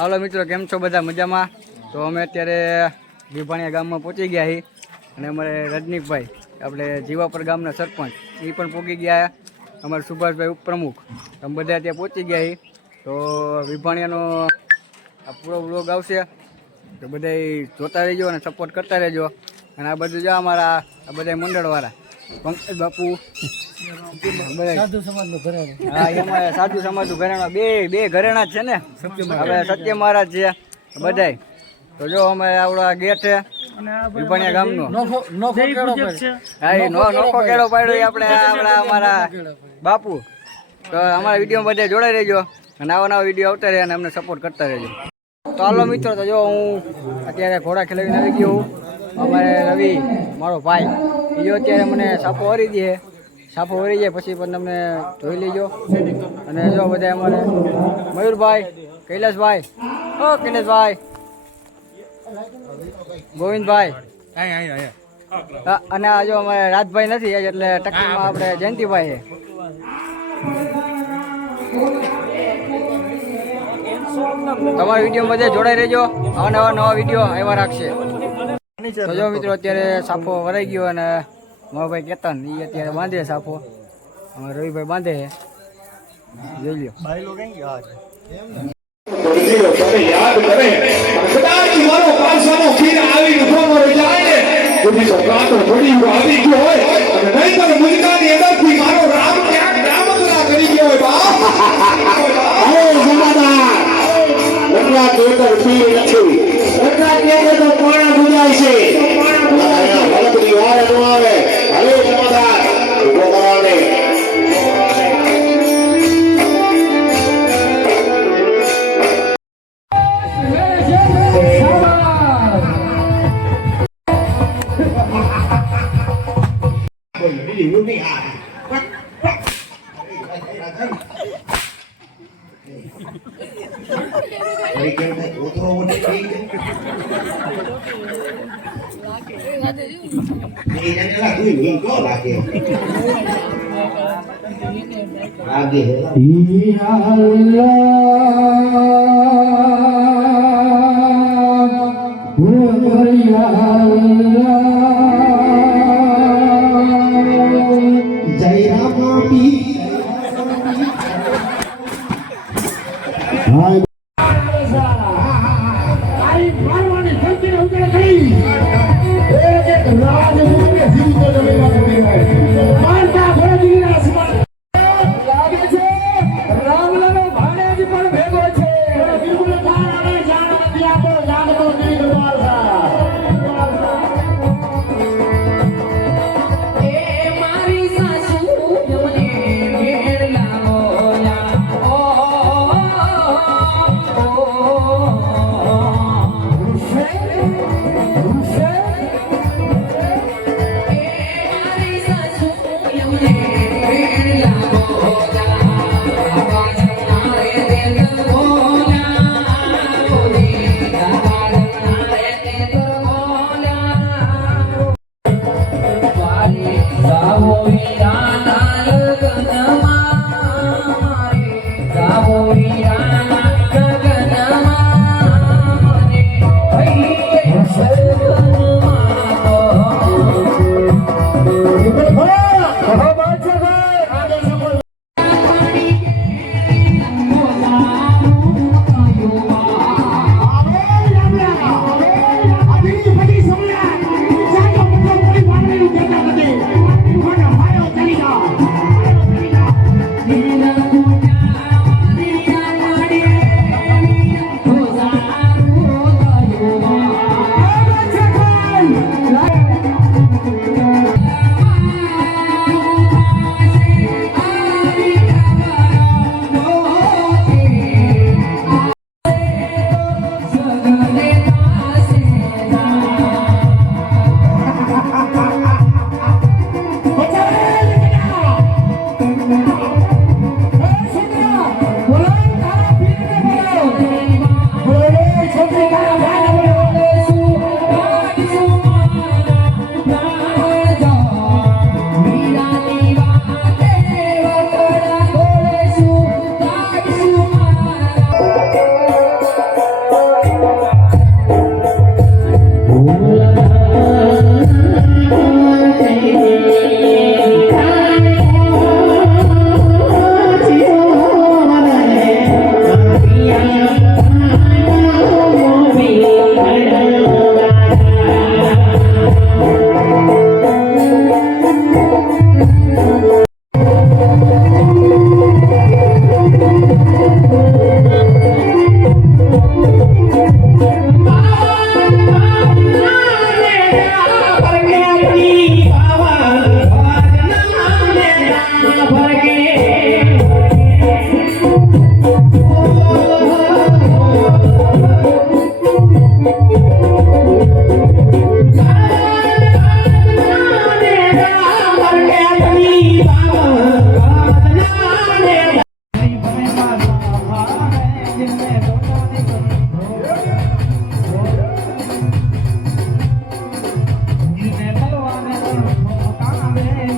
હાલો મિત્રો, કેમ છો બધા? મજામાં? તો અમે અત્યારે વિભાણિયા ગામમાં પહોંચી ગયા છીએ અને અમારે રજનીકભાઈ આપણે જીવાપર ગામના સરપંચ એ પણ પહોંચી ગયા. અમારે સુભાષભાઈ ઉપપ્રમુખ અમે બધા ત્યાં પહોંચી ગયા છીએ. તો વિભાણિયાનો આ પૂરો વ્લોગ આવશે તો બધા જોતા રહેજો અને સપોર્ટ કરતા રહેજો. અને આ બધું જો અમારા આ બધા મંડળવાળા પંકજ બાપુ, હા એમાં સાધુ સમાજનું ઘરેણા બે ઘરેણા જ છે ને. હવે સત્ય મહારાજ છે બધાય. તો જો અમે આવડા ગેટ છે વિભાણિયા ગામનો હા એ નોખો કેળો પાડ્યો આપણે અમારા બાપુ. તો અમારા વિડીયો બધા જોડાઈ રહેજો અને આવા નવા વિડીયો આવતા રહે અને અમને સપોર્ટ કરતા રહેજો. તો હાલો મિત્રો, તો જો હું અત્યારે ઘોડા ખેલાવીને આવી ગયો હું. અમારે રવિ મારો ભાઈ એ જો અત્યારે મને સાપો વરી દે. સાપો વરી જાય પછી પણ તમને જોઈ લેજો. અને જો બધા અમારે મયુરભાઈ, કૈલાસભાઈ, ઓ કૈલાસભાઈ, ગોવિંદભાઈ, અને આ જો અમારે રાજભાઈ નથી એટલે ટકીમાં આપણે જયંતિભાઈ છે. તમારા વિડીયો બધે જોડાઈ રહેજો. આવા નવા વિડીયો આવ્યા રાખશે. તો જો મિત્રો, અત્યારે સાફો વરાઈ ગયો અને મારો ભાઈ કેતન એ અત્યારે બાંધે સાફો. અમારે રવિભાઈ બાંધે છે, જોઈ લો.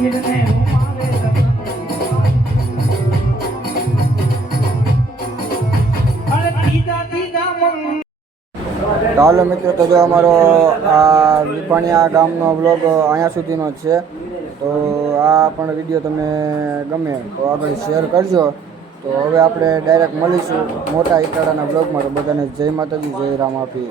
ચાલો મિત્રો, તો જો અમારો આ વિભાણિયા ગામનો બ્લોગ અહીંયા સુધીનો જ છે. તો આ પણ વિડીયો તમને ગમે તો આગળ શેર કરજો. તો હવે આપણે ડાયરેક્ટ મળીશું મોટા ઇટાડાના બ્લોગમાં. તો બધાને જય માતાજી, જય રામ આપી.